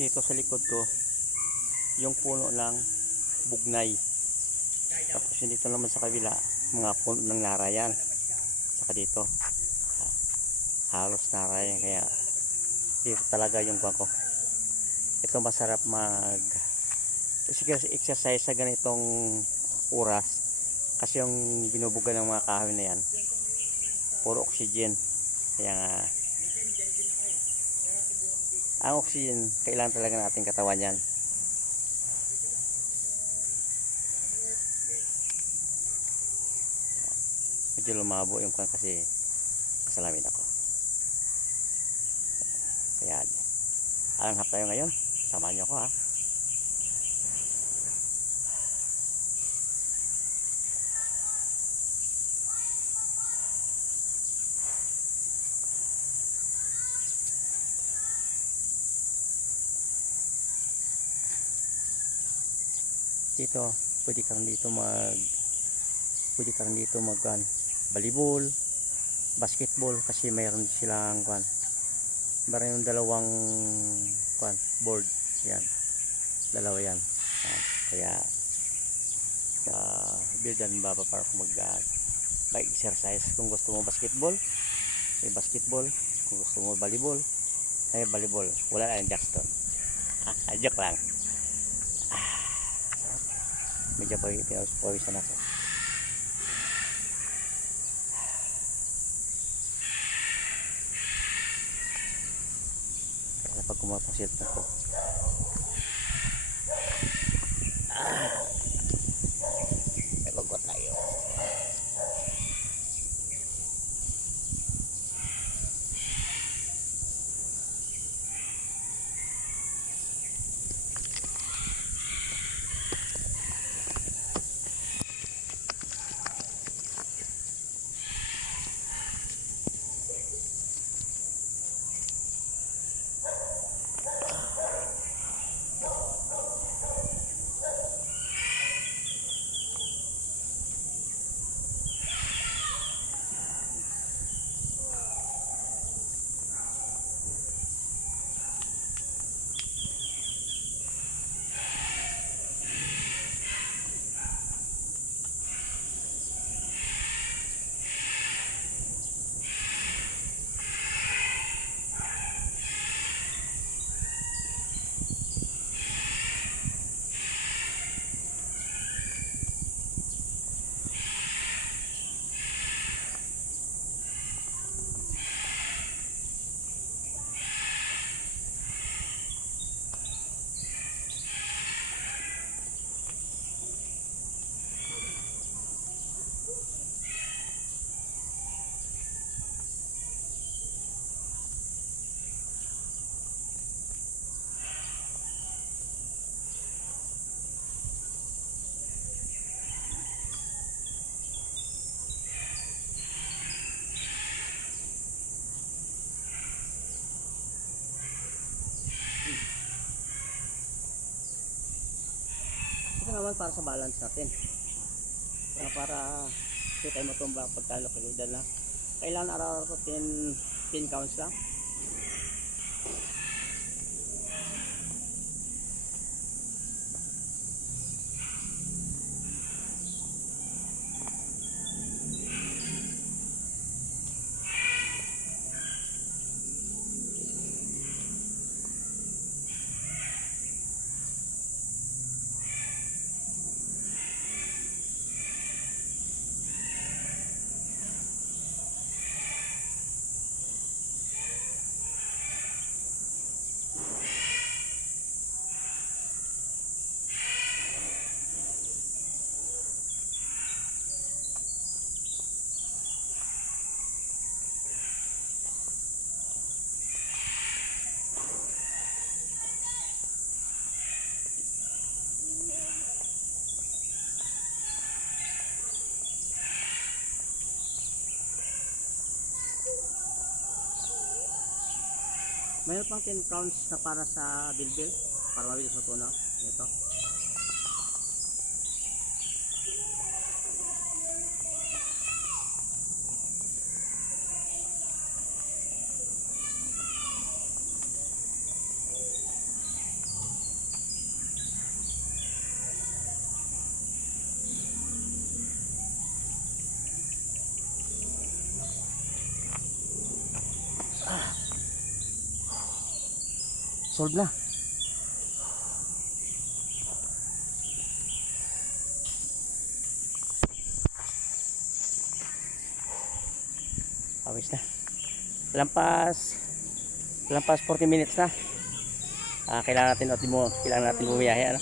dito sa likod ko yung puno ng bugnay. Tapos yung dito naman sa kabila mga puno ng narayan. Saka dito ha- halos narayan. Kaya dito talaga yung kuwan ko. Ito masarap mag sige, exercise sa ganitong oras. Kasi yung binubuga ng mga kahoy na yan puro oxygen. Kaya nga ang oxygen kailangan talaga ng ating katawan yan. Medyo lumabo yung kwan kasi kasalamin ako. Kaya alanghap tayo ngayon. Samahan nyo ako ha dito pwede ka rin dito mag pwede ka rin dito mag kwan, volleyball basketball kasi mayroon silang kwan mayroon yung dalawang kwan board yan dalawa yan. Ah, kaya uh, bildan baba para kung mag uh, mag exercise kung gusto mo basketball may basketball. Kung gusto mo volleyball ay volleyball. Wala lang Jackson. Joke lang medyo pawisan ako. Kaya pag kumapang cellphone ko ah, may bagot tayo Ito naman para sa balance natin. Kaya para kita mo itong pagkano kalidad na. Kailangan araw-araw ko 10, 10 counts lang. Mayroon pang 10 counts na para sa bilbil para mabilis matunaw. Ito. Solve na. Awis na. Lampas lampas 40 minutes na. Ah, kailangan natin mo, kailangan natin bumiyahe ano.